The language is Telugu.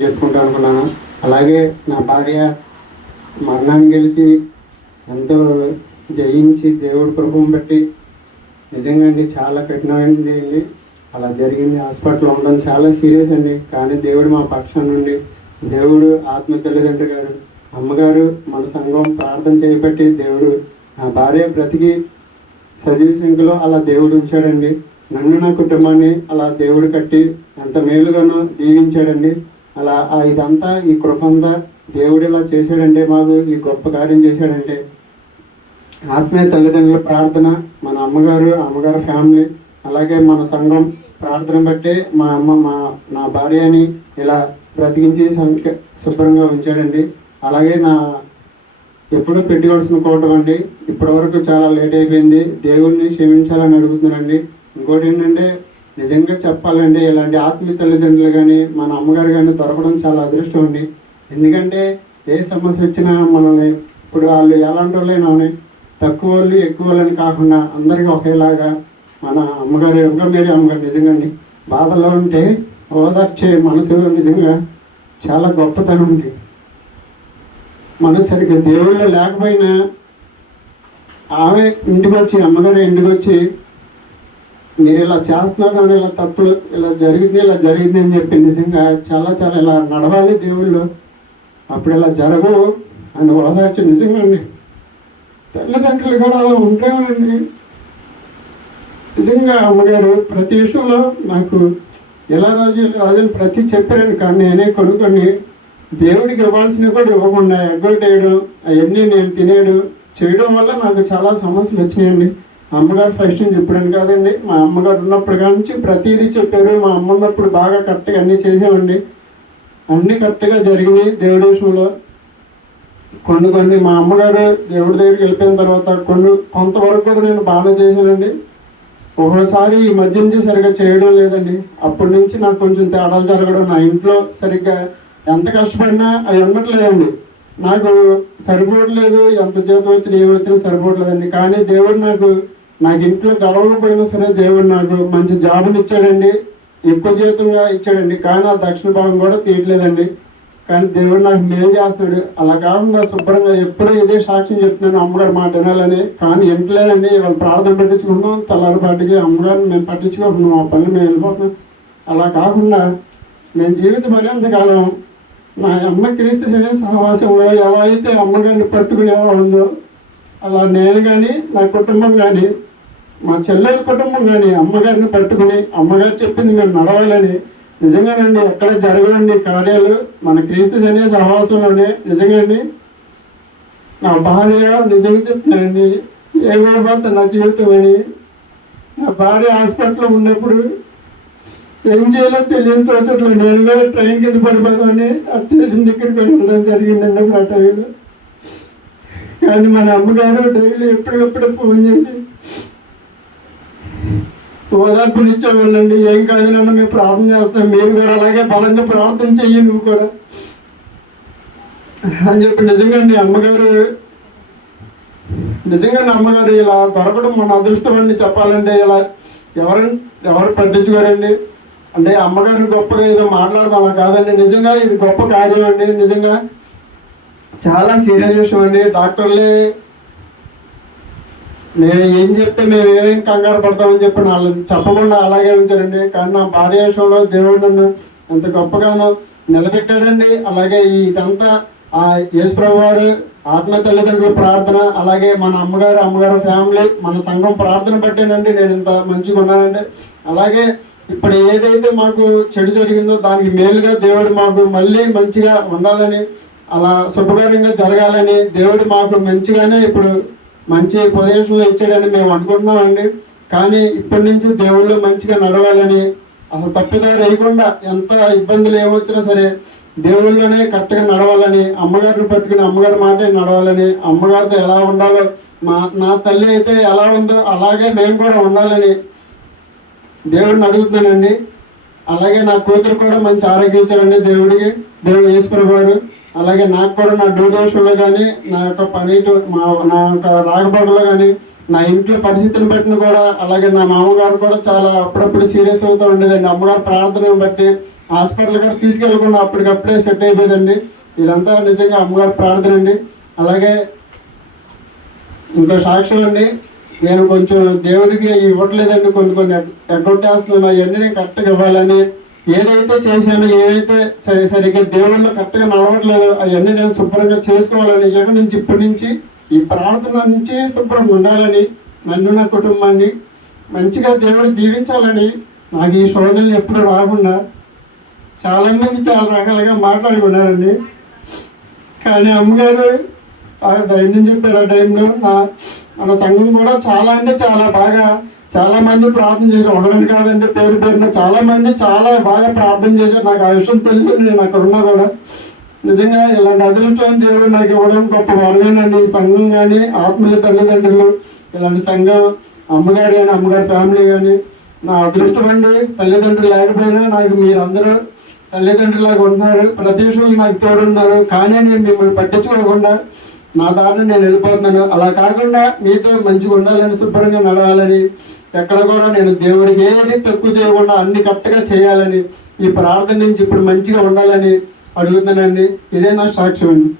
చెప్పుకుంటా అనుకున్నాను. అలాగే నా భార్య మరణాన్ని గెలిచి ఎంతో జయించి దేవుడి కృపం పెట్టి నిజంగా అండి చాలా కఠినమైనది అండి అలా జరిగింది. హాస్పిటల్లో ఉండడం చాలా సీరియస్ అండి. కానీ దేవుడు మా పక్షం నుండి దేవుడు ఆత్మ తల్లిదండ్రి గారు అమ్మగారు మన సంఘం ప్రార్థన చేయబట్టి దేవుడు నా భార్య బ్రతికి సజీవ సంఖ్యలో అలా దేవుడు ఉంచాడండి. నన్ను నా కుటుంబాన్ని అలా దేవుడు కట్టి ఎంత మేలుగానో దీవించాడండి. అలా ఆ ఇదంతా ఈ కృపంతా దేవుడు ఇలా చేశాడంటే మాకు ఈ గొప్ప కార్యం చేశాడంటే ఆత్మీయ తల్లిదండ్రుల ప్రార్థన మన అమ్మగారు అమ్మగారు ఫ్యామిలీ అలాగే మన సంఘం ప్రార్థన బట్టి మా అమ్మ మా నా భార్యని ఇలా బ్రతికించి సంఖ్య శుభ్రంగా ఉంచాడండి. అలాగే నా ఎప్పుడూ పెట్టుకోవాల్సిన కోటం అండి. ఇప్పటివరకు చాలా లేట్ అయిపోయింది. దేవుణ్ణి క్షమించాలని అడుగుతున్నానండి. ఇంకోటి ఏంటంటే నిజంగా చెప్పాలండి ఇలాంటి ఆత్మీయ తల్లిదండ్రులు కానీ మన అమ్మగారు కానీ దొరకడం చాలా అదృష్టం అండి. ఎందుకంటే ఏ సమస్య వచ్చినా మనల్ని ఇప్పుడు వాళ్ళు ఎలాంటి వాళ్ళైనా తక్కువ వాళ్ళు ఎక్కువ వాళ్ళని కాకుండా అందరికీ ఒకేలాగా మన అమ్మగారు ఎవరో మీరే అమ్మగారు నిజంగా అండి. బాధలో ఉంటే ఓదార్చే మనసు నిజంగా చాలా గొప్పతనం ఉంది మనసు సరిగ్గా దేవుళ్ళు లేకపోయినా ఆమె ఇంటికి వచ్చి అమ్మగారు ఇంటికి వచ్చి మీరు ఇలా చేస్తున్నారు కానీ ఇలా తప్పులు ఇలా జరిగింది ఇలా జరిగింది అని చెప్పి నిజంగా చాలా చాలా ఇలా నడవాలి దేవుళ్ళు. అప్పుడు ఇలా జరగవు అని ఓదార్చి నిజంగా అండి. తల్లిదండ్రులు కూడా అలా ఉంటామండి నిజంగా అమ్మగారు ప్రతి విషయంలో నాకు ఎలా రాజు రాజుని ప్రతి చెప్పారని కానీ నేనే కొనుక్కొని దేవుడికి ఇవ్వాల్సినవి కూడా ఇవ్వకుండా ఎగ్గొట్టేయడం అవన్నీ నేను తినేయడం చేయడం వల్ల నాకు చాలా సమస్యలు వచ్చినాయండి. అమ్మగారు ఫస్ట్ నుంచి ఇప్పుడని కాదండి. మా అమ్మగారు ఉన్నప్పుడు నుంచి ప్రతిదీ చెప్పారు. మా అమ్మ ఉన్నప్పుడు బాగా కరెక్ట్గా అన్నీ చేసామండి అన్నీ కరెక్ట్గా జరిగినాయి దేవుడి విషయంలో కొన్ని కొన్ని మా అమ్మగారు దేవుడి దగ్గరికి వెళ్ళిపోయిన తర్వాత కొన్ని కొంతవరకు కూడా నేను బాగానే చేశానండి. ఒకసారి ఈ మధ్య నుంచి సరిగ్గా చేయడం లేదండి. అప్పటి నుంచి నాకు కొంచెం తేడాలు జరగడం నా ఇంట్లో సరిగ్గా ఎంత కష్టపడినా అవి ఉండట్లేదండి. నాకు సరిపోవట్లేదు. ఎంత జీతం వచ్చినా ఏమి వచ్చినా సరిపోవట్లేదండి. కానీ దేవుడు నాకు నాకు ఇంట్లో గడవకపోయినా సరే దేవుడు నాకు మంచి జాబ్ని ఇచ్చాడండి. ఎక్కువ జీతంగా ఇచ్చాడండి. కానీ ఆ దక్షిణ భాగం కూడా తీయట్లేదండి. కానీ దేవుడు నాకు మేలు చేస్తున్నాడు. అలా కాకుండా శుభ్రంగా ఎప్పుడూ ఇదే సాక్ష్యం చెప్తున్నాను అమ్మగారు మాట వినాలని. కానీ ఇంట్లేదండి వాళ్ళు ప్రార్థన పట్టించుకుంటున్నాం. తెల్లారిపాటికి అమ్మగారిని మేము పట్టించుకుంటున్నాం ఆ పని మేము వెళ్ళిపోతున్నాం. అలా కాకుండా నేను జీవిత పర్యంతకాలం నా అమ్మ క్రీస్తు శరీర సహవాసంలో ఎలా అయితే అమ్మగారిని పట్టుకుని ఉందో అలా నేను కానీ నా కుటుంబం కానీ మా చెల్లెల కుటుంబం కానీ అమ్మగారిని పట్టుకుని అమ్మగారు చెప్పింది మేము నడవాలని. నిజంగానండి ఎక్కడ జరగనండి కార్యాలు. మన క్రీస్తు శరీర సహవాసంలోనే నిజంగానండి నా భార్య నిజంగా చెప్తానండి ఏ పోతే నా జీవితం అని. నా భార్య హాస్పిటల్లో ఉన్నప్పుడు ఏం చేయాలో తెలియని తోచట్లో నేను కూడా ట్రైన్ కింద పడిపోదామని ఆ స్టేషన్ దగ్గరికి వెళ్ళడం జరిగిందండి అప్పుడు ఆ టైంలో. కానీ మన అమ్మగారు డైలీ ఎప్పటికప్పుడు ఫోన్ చేసి ఓదార్పునిచ్చేవాళ్ళండి ఏం కాదు నన్ను మేము ప్రార్థన చేస్తాం. మీరు కూడా అలాగే బలంగా ప్రార్థన చెయ్యి నువ్వు కూడా. అని చెప్పి నిజంగా అండి అమ్మగారు నిజంగా అమ్మగారు ఇలా దొరకడం మన అదృష్టం అండి చెప్పాలంటే. ఇలా ఎవరు ఎవరు పట్టించుకోరండి? అంటే అమ్మగారిని గొప్పగా ఏదో మాట్లాడదాం అలా కాదండి. నిజంగా ఇది గొప్ప కార్యం అండి. నిజంగా చాలా సీరియస్ విషయం అండి. డాక్టర్లే నేను ఏం చెప్తే మేము ఏమేమి కంగారు పడతామని చెప్పి వాళ్ళని చెప్పకుండా అలాగే ఉంచారండి. కానీ నా భార్య విషయంలో దేవుడు నన్ను ఎంత గొప్పగానో నిలబెట్టాడండి. అలాగే ఇదంతా ఆ యేసుప్రభు గారు ఆత్మ తల్లిదండ్రుల ప్రార్థన అలాగే మన అమ్మగారు అమ్మగారు ఫ్యామిలీ మన సంఘం ప్రార్థన పట్టేనండి నేను ఇంత మంచిగా ఉన్నానండి. అలాగే ఇప్పుడు ఏదైతే మాకు చెడు జరిగిందో దానికి మేలుగా దేవుడు మాకు మళ్ళీ మంచిగా ఉండాలని అలా శుభకరంగా జరగాలని దేవుడు మాకు మంచిగానే ఇప్పుడు మంచి పొజిషన్లో ఇచ్చాడని మేము అనుకుంటున్నామండి. కానీ ఇప్పటి నుంచి దేవుళ్ళు మంచిగా నడవాలని అసలు తప్పిదారు వేయకుండా ఎంత ఇబ్బందులు ఏమొచ్చినా సరే దేవుళ్ళనే కరెక్ట్గా నడవాలని అమ్మగారిని పట్టుకుని అమ్మగారి మాటే నడవాలని అమ్మగారితో ఎలా ఉండాలో మా నా తల్లి అయితే ఎలా ఉందో అలాగే మేము కూడా ఉండాలని దేవుడిని అడుగుతున్నానండి. అలాగే నా కూతురు కూడా మంచి ఆరోగ్యం ఇచ్చాడండి దేవుడికి. దేవుడు ఈశ్వరు అలాగే నాకు కూడా నా డ్యూదోషంలో కానీ నా యొక్క పని మా నా యొక్క రాగబాగులో కానీ నా ఇంట్లో పరిస్థితిని బట్టిన కూడా అలాగే నా మామగారు కూడా చాలా అప్పుడప్పుడు సీరియస్ అవుతూ ఉండేదండి. అమ్మగారు ప్రార్థనను బట్టి హాస్పిటల్ కూడా తీసుకెళ్ళకుండా అప్పటికప్పుడే సెట్ అయిపోయిందండి. ఇదంతా నిజంగా అమ్మగారు ప్రార్థన అండి. అలాగే ఇంకో సాక్ష్యం అండి. నేను కొంచెం దేవుడికి ఇవ్వట్లేదండి కొన్ని కొన్ని అకౌంట్ వేస్తున్నాను అవన్నీ నేను కరెక్ట్గా ఇవ్వాలని ఏదైతే చేశానో ఏదైతే సరి సరిగ్గా దేవుళ్ళు కరెక్ట్గా నడవట్లేదు అవన్నీ నేను శుభ్రంగా చేసుకోవాలని ఇక నుంచి ఇప్పటి నుంచి ఈ ప్రార్థన నుంచి శుభ్రంగా ఉండాలని నన్ను నా కుటుంబాన్ని మంచిగా దేవుడు దీవించాలని నాకు ఈ శోధనలు ఎప్పుడు రాకుండా చాలా మంది చాలా రకాలుగా మాట్లాడుకున్నారండి కానీ అమ్మగారు బాగా ధైర్యం చెప్పారు ఆ టైంలో. నా మన సంఘం కూడా చాలా అంటే చాలా బాగా చాలా మంది ప్రార్థన చేశారు. ఒకరిని కాదంటే పేరు పేరున చాలా మంది చాలా బాగా ప్రార్థన చేశారు. నాకు ఆ విషయం తెలుసు నేను అక్కడ ఉన్నా కూడా. నిజంగా ఇలాంటి అదృష్టం దేవుడు నాకు ఇవ్వడం గొప్ప వరమేనండి ఈ సంఘం కానీ ఆత్మీయ తల్లిదండ్రులు ఇలాంటి సంఘం అమ్మగారు కానీ అమ్మగారి ఫ్యామిలీ కానీ నా అదృష్టం అండి. తల్లిదండ్రులు లేకపోయినా నాకు మీరందరూ తల్లిదండ్రులాగా ఉన్నారు ప్రతి విషయంలో నాకు తోడున్నారు. కానీ నేను మిమ్మల్ని పట్టించుకోకుండా నా దారిని నేను వెళ్ళిపోతున్నాను. అలా కాకుండా మీతో మంచిగా ఉండాలని శుభ్రంగా నడవాలని ఎక్కడ కూడా నేను దేవుడికి ఏది తక్కువ చేయకుండా అన్ని కరెక్ట్గా చేయాలని ఈ ప్రార్థన నుంచి ఇప్పుడు మంచిగా ఉండాలని అడుగుతున్నానండి. ఇదే నా సాక్ష్యం అండి.